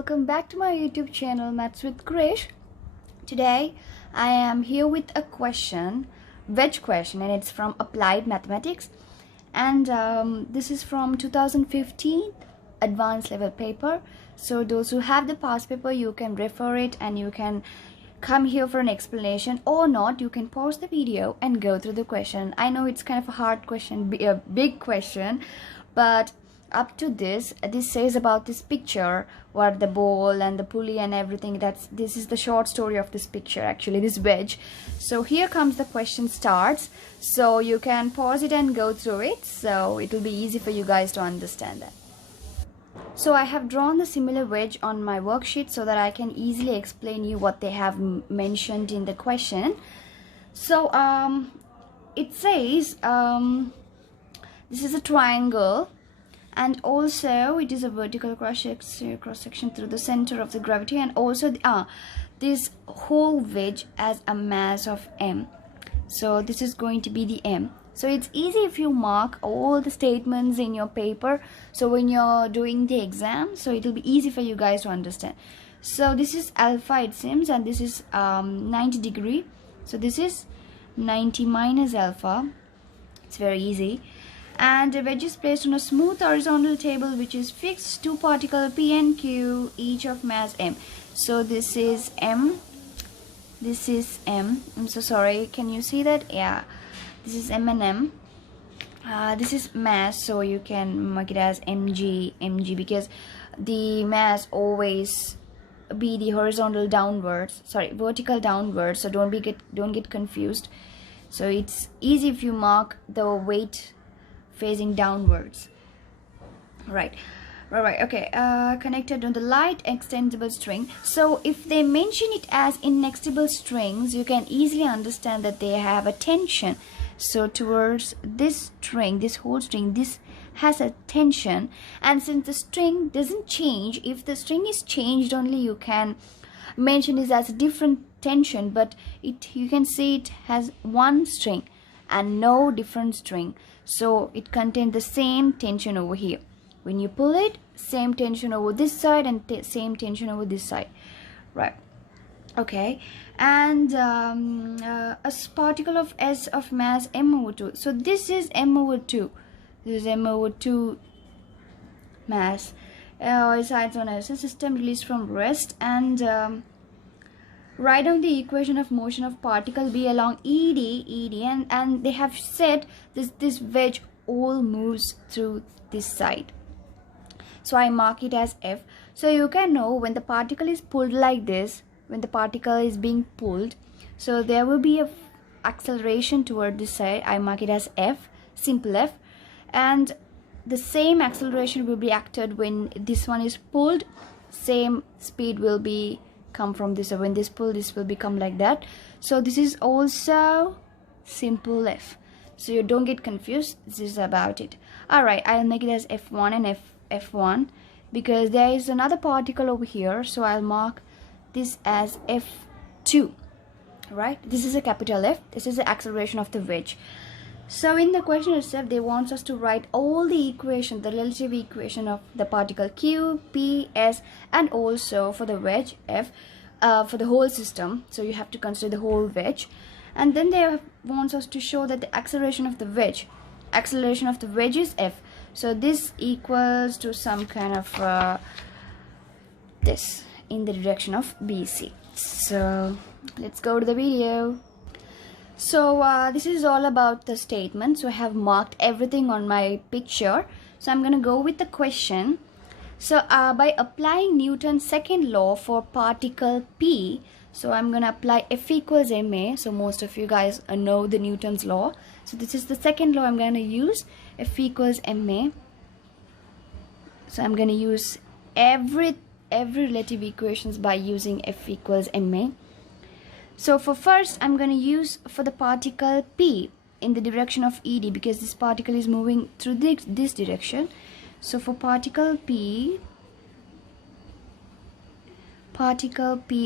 welcome back to my YouTube channel Maths with Krish. Today I am here with a question, wedge question, and it's from Applied Mathematics, and this is from 2015 advanced level paper. So those who have the past paper, you can refer it and you can come here for an explanation, or not, you can pause the video and go through the question. I know it's kind of a hard question, a big question, but up to this says about this picture, what the ball and the pulley and everything. This is the short story of this picture, actually, this wedge. So here comes the question starts, so you can pause it and go through it, so it will be easy for you guys to understand that. So I have drawn the similar wedge on my worksheet so that I can easily explain you what they have mentioned in the question. So it says this is a triangle, and also it is a vertical cross section through the center of the gravity, and also this whole wedge has a mass of m. So this is going to be the m. So it's easy if you mark all the statements in your paper, so when you're doing the exam, so it will be easy for you guys to understand. So this is alpha, it seems, and this is 90 degree. So this is 90 minus alpha. It's very easy. And the wedge is placed on a smooth horizontal table which is fixed. Two particles P and Q, each of mass m. So this is m, this is m. I'm so sorry, can you see that? Yeah, this is m and m. This is mass, so you can mark it as mg because the mass always be the horizontal downwards, sorry, vertical downwards, so don't get confused. So it's easy if you mark the weight facing downwards. Right, okay. Connected on the light extendable string. So if they mention it as inextensible strings, you can easily understand that they have a tension. So towards this string, this whole string, this has a tension, and since the string doesn't change, if the string is changed only, you can mention it as a different tension, but you can see it has one string and no different string, so it contains the same tension over here. When you pull it, same tension over this side and same tension over this side, right? Okay, and a particle of S of mass m over 2. So this is m over 2. This is m over 2 mass. Resides on a system released from rest, and write down the equation of motion of particle B along ED, and they have said this wedge all moves through this side. So I mark it as F. So you can know when the particle is pulled like this, when the particle is being pulled, so there will be a acceleration toward this side. I mark it as F, simple F, and the same acceleration will be acted when this one is pulled. Same speed will be come from this, so when this pull, this will become like that. So this is also simple F, so you don't get confused. This is about it. All right, I'll make it as F1 and F1 because there is another particle over here, so I'll mark this as F2, right? This is a capital F. This is the acceleration of the wedge. So in the question itself, they want us to write all the equation, the relative equation of the particle Q, P, S, and also for the wedge F, for the whole system. So you have to consider the whole wedge, and then they want us to show that the acceleration of the wedge is F. So this equals to some kind of this in the direction of BC. So let's go to the video. So this is all about the statement. So I have marked everything on my picture. So I'm going to go with the question. So by applying Newton's second law for particle P, so I'm going to apply F equals ma. So most of you guys know the Newton's law. So this is the second law I'm going to use, F equals ma. So I'm going to use every relative equations by using F equals ma. So for first, I'm going to use for the particle P in the direction of ED because this particle is moving through this direction. So for particle P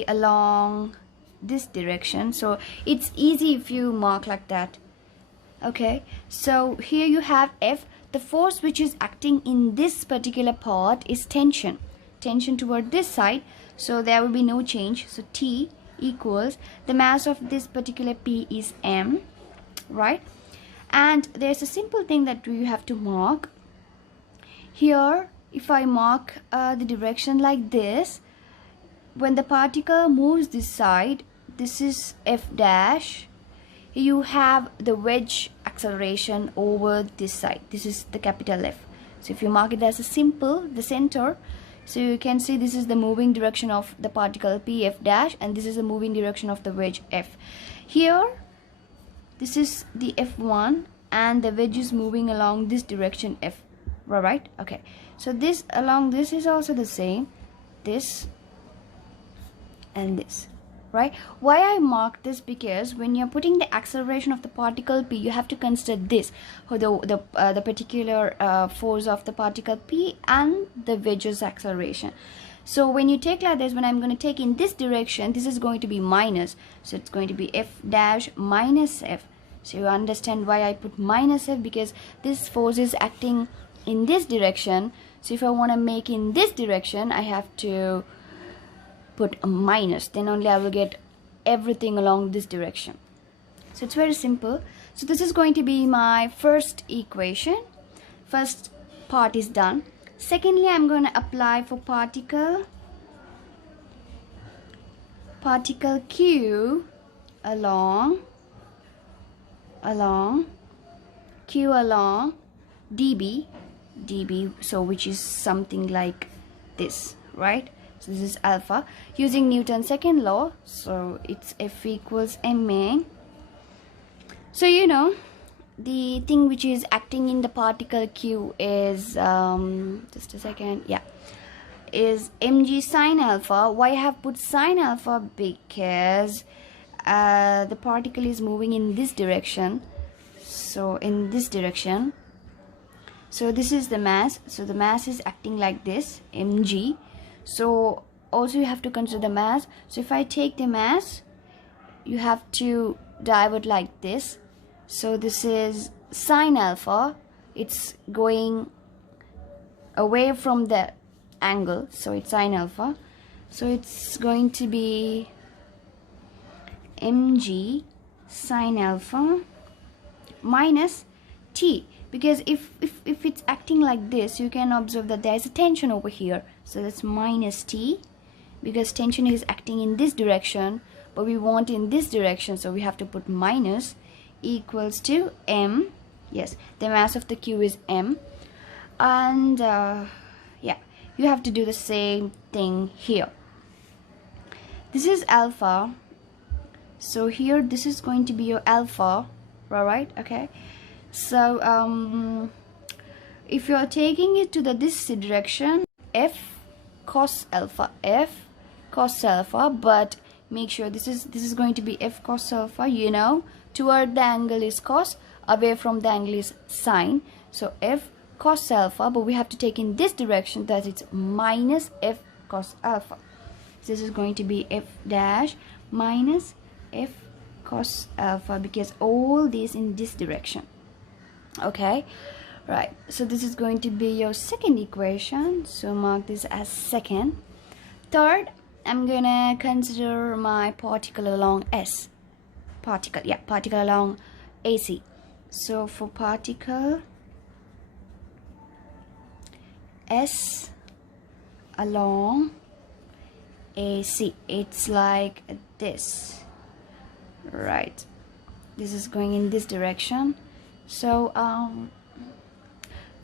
along this direction, so it's easy if you mark like that. Okay, so here you have F. The force which is acting in this particular part is tension. tension toward this side, so there will be no change. So T equals the mass of this particular P is M, right? And there's a simple thing that we have to mark here. If I mark the direction like this, when the particle moves this side, this is F dash, you have the wedge acceleration over this side. This is the capital F. So if you mark it as a simple, the center, so you can see this is the moving direction of the particle P F dash, and this is the moving direction of the wedge F. Here, this is the F1, and the wedge is moving along this direction F, right? Okay, so this along this is also the same, this and this, right? Why I mark this? Because when you're putting the acceleration of the particle P, you have to consider this, or the particular force of the particle P and the wedge's acceleration. So when you take like this, when I'm going to take in this direction, this is going to be minus, so it's going to be F dash minus F. So you understand why I put minus F, because this force is acting in this direction. So if I want to make in this direction, I have to put a minus, then only I will get everything along this direction. So it's very simple. So this is going to be my first equation. First part is done. Secondly, I'm going to apply for particle Q along Q along dB, so which is something like this, right? So this is alpha using Newton's second law, so it's F equals ma. So you know the thing which is acting in the particle Q is just a second, yeah, is mg sine alpha. Why I have put sine alpha? Because the particle is moving in this direction, so in this direction. So this is the mass, so the mass is acting like this, mg. So also you have to consider the mass. So if I take the mass, you have to divert like this. So this is sine alpha, it's going away from the angle, so it's sine alpha. So it's going to be mg sine alpha minus t, because if it's acting like this, you can observe that there is a tension over here, so that's minus t, because tension is acting in this direction, but we want in this direction, so we have to put minus, equals to m. Yes, the mass of the Q is m, and yeah, you have to do the same thing here. This is alpha, so here this is going to be your alpha, right? Okay, so if you are taking it to this direction, F cos alpha, but make sure this is going to be F cos alpha, you know, toward the angle is cos, away from the angle is sine, so F cos alpha, but we have to take in this direction, that it's minus F cos alpha. This is going to be F dash minus F cos alpha, because all this in this direction. Okay, right, so this is going to be your second equation, so mark this as second. Third, I'm gonna consider my particle along S, particle along AC. So for particle S along AC, it's like this, right? This is going in this direction. So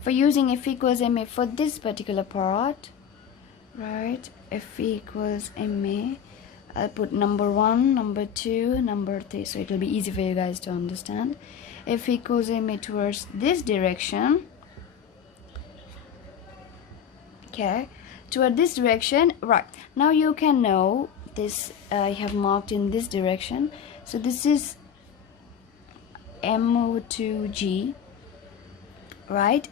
for using F equals ma for this particular part, right, F equals ma, I'll put number 1, number 2, number 3, so it will be easy for you guys to understand. F equals ma towards this direction, okay, toward this direction, right? Now you can know this, I have marked in this direction, so this is m over 2g, right?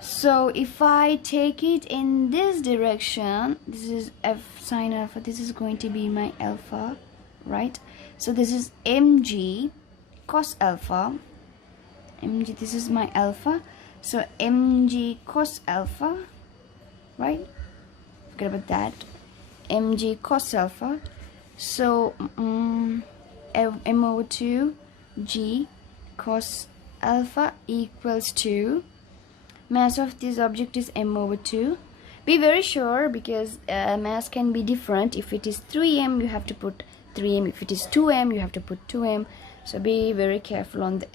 So if I take it in this direction, this is F sine alpha, this is going to be my alpha, right? So this is mg cos alpha, mg, this is my alpha, so mg cos alpha, right? forget about that, mg cos alpha. So m over 2 g cos alpha equals to, mass of this object is m over 2. Be very sure, because mass can be different. If it is 3m, you have to put 3m. If it is 2m, you have to put 2m. So be very careful on the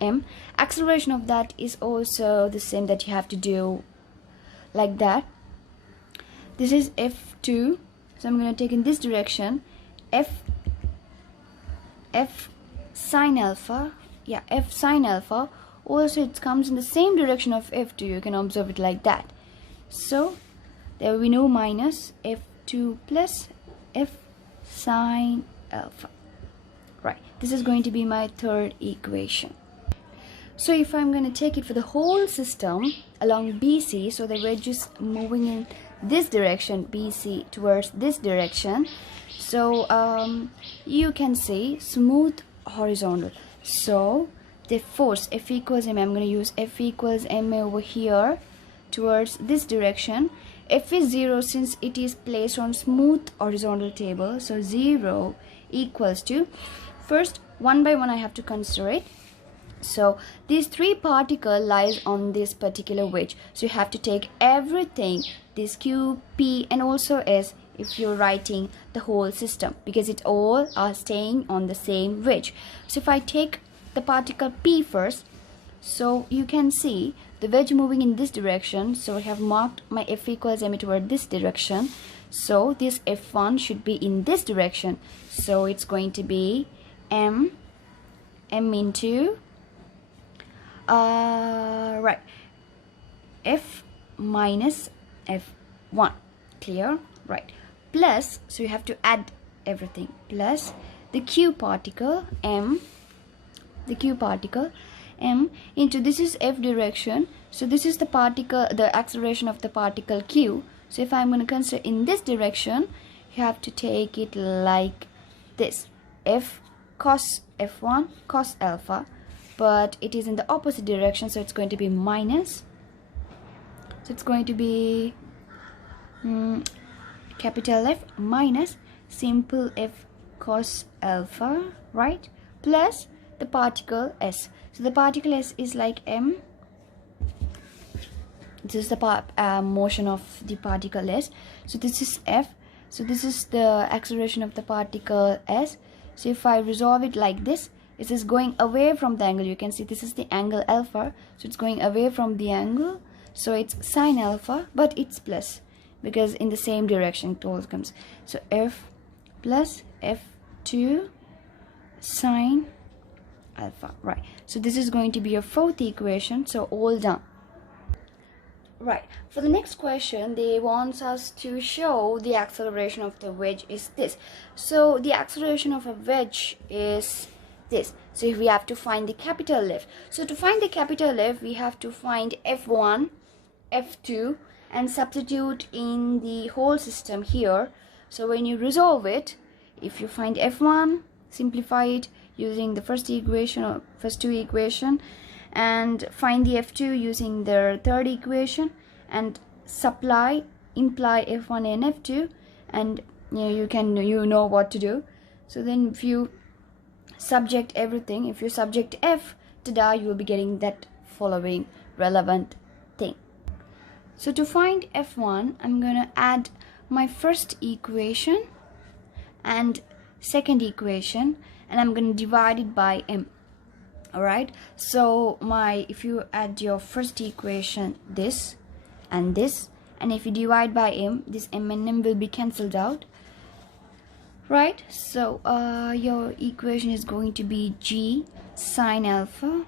m. Acceleration of that is also the same, that you have to do like that. This is f2, so I'm going to take in this direction, f sine alpha. Yeah, f sine alpha. Also it comes in the same direction of f2. You can observe it like that. So there will be no minus, f2 plus f sine alpha. Right, this is going to be my third equation. So if I'm going to take it for the whole system along BC, so the wedge is moving in this direction, BC towards this direction. So you can see smooth horizontal. So the force F equals m, I'm going to use F equals m over here towards this direction. F is 0 since it is placed on smooth horizontal table. So 0 equals to, first one by one I have to consider it. So these three particles lies on this particular wedge. So you have to take everything, this Q, P and also S, if you're writing the whole system, because it all are staying on the same wedge. So if I take the particle P first, so you can see the wedge moving in this direction. So I have marked my F equals m toward this direction. So this F1 should be in this direction. So it's going to be m into right, F minus F1, clear? Right, plus, so you have to add everything, plus the Q particle m, into, this is F direction, so this is the particle, the acceleration of the particle Q. So if I'm going to consider in this direction, you have to take it like this, F cos F1 cos alpha, but it is in the opposite direction, so it's going to be minus. So it's going to be capital F minus simple F cos alpha, right, plus the particle S. So the particle S is like m. This is the motion of the particle S. So this is F. So this is the acceleration of the particle S. So if I resolve it like this, it is going away from the angle. You can see this is the angle alpha, so it's going away from the angle. So it's sine alpha, but it's plus, because in the same direction it all comes. So F plus F2 sine alpha, right? So this is going to be your fourth equation. So all done. Right, for the next question, they want us to show the acceleration of the wedge is this. So the acceleration of a wedge is this. So if we have to find the capital lift, so to find the capital lift, we have to find F1, F2 and substitute in the whole system here. So when you resolve it, if you find F1, simplify it using the first equation or first two equation, and find the F2 using the third equation, and imply F1 and F2, and you know what to do. So then if you subject everything, if you subject F, tada, you will be getting that following relevant thing. So to find F1, I'm gonna add my first equation and second equation, and I'm gonna divide it by m. Alright, so if you add your first equation, this and this, and if you divide by m, this m and m will be cancelled out, right? So your equation is going to be g sine alpha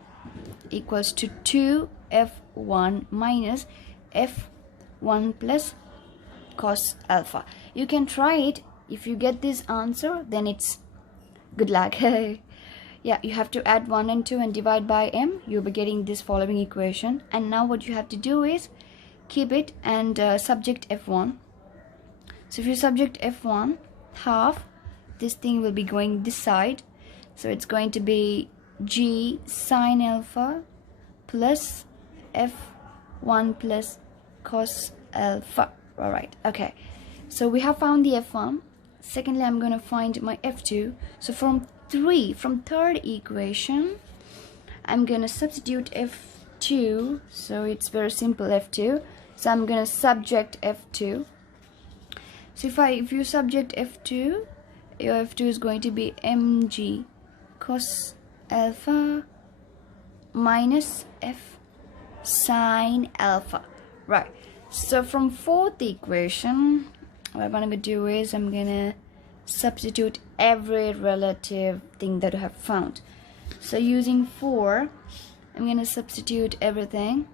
equals to 2f1 minus f1 plus cos alpha. You can try it. If you get this answer, then it's good luck. Yeah, you have to add 1 and 2 and divide by m. You'll be getting this following equation. And now what you have to do is keep it and subject f1. So if you subject f1, half, this thing will be going this side. So it's going to be g sine alpha plus f1 plus cos alpha, All right, okay, so we have found the f1. Secondly, I'm going to find my f2. So from third equation, I'm going to substitute f2. So it's very simple, f2. So I'm going to subject f2. So if you subject f2, your f2 is going to be mg cos alpha minus f sine alpha. Right, so from fourth equation, what I'm gonna do is I'm gonna substitute every relative thing that I have found. So using 4, I'm gonna substitute everything.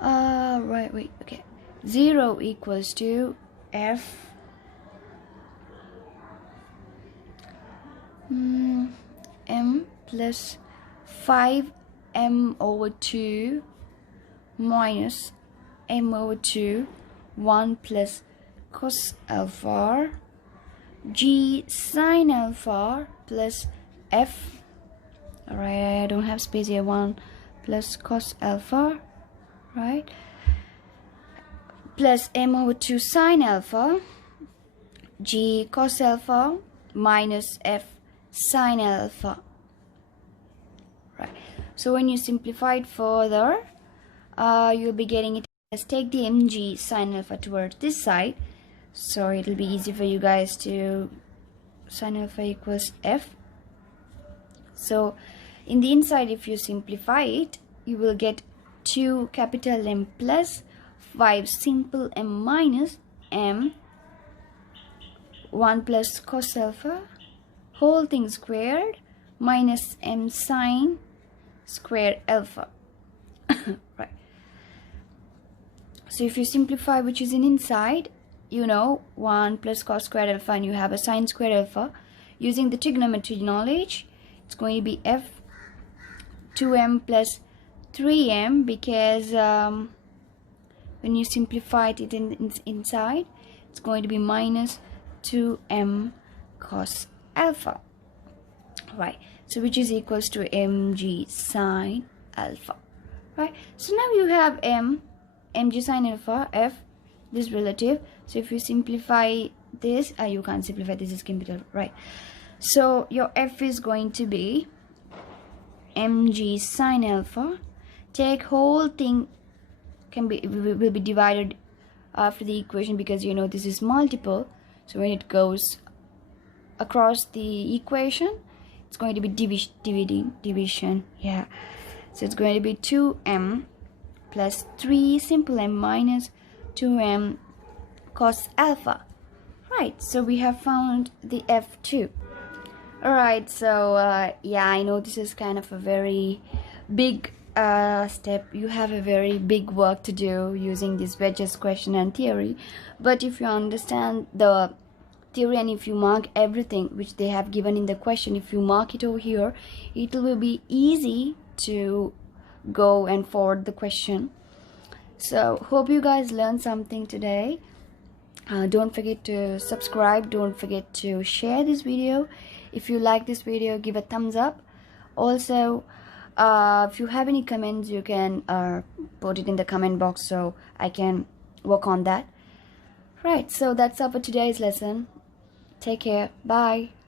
Right, wait, okay. 0 equals to f m plus 5m over 2 minus m over 2 1 plus cos alpha g sine alpha plus f. Alright, I don't have space here. 1 plus cos alpha, right, plus m over 2 sine alpha g cos alpha minus f sine alpha. Right, so when you simplify it further, you'll be getting it as, take the mg sine alpha towards this side, so it'll be easy for you guys to, sine alpha equals f. So in the inside, if you simplify it, you will get 2 capital M plus 5 simple m minus m 1 plus cos alpha whole thing squared minus m sine square alpha. Right, so if you simplify which is in inside, you know 1 plus cos squared alpha and you have a sine squared alpha. Using the trigonometry knowledge, it's going to be f 2m plus 3m, because when you simplify it inside, it's going to be minus 2m cos alpha. Right, so which is equals to mg sine alpha. Right, so now you have mg sine alpha, f, this relative. So if you simplify this, you can't simplify this, is capital, right? So your f is going to be mg sine alpha. Take whole thing will be divided after the equation, because you know this is multiple. So when it goes across the equation, it's going to be division. Yeah, so it's going to be 2m plus 3 simple m minus 2m cos alpha. Right, so we have found the f2. Alright, so yeah, I know this is kind of a very big step. You have a very big work to do using this Wedge's question and theory. But if you understand the theory and if you mark everything which they have given in the question, if you mark it over here, it will be easy to go and forward the question. So hope you guys learned something today. Don't forget to subscribe, don't forget to share this video. If you like this video, give a thumbs up. Also, if you have any comments, you can put it in the comment box so I can work on that. Right, so that's all for today's lesson. Take care. Bye.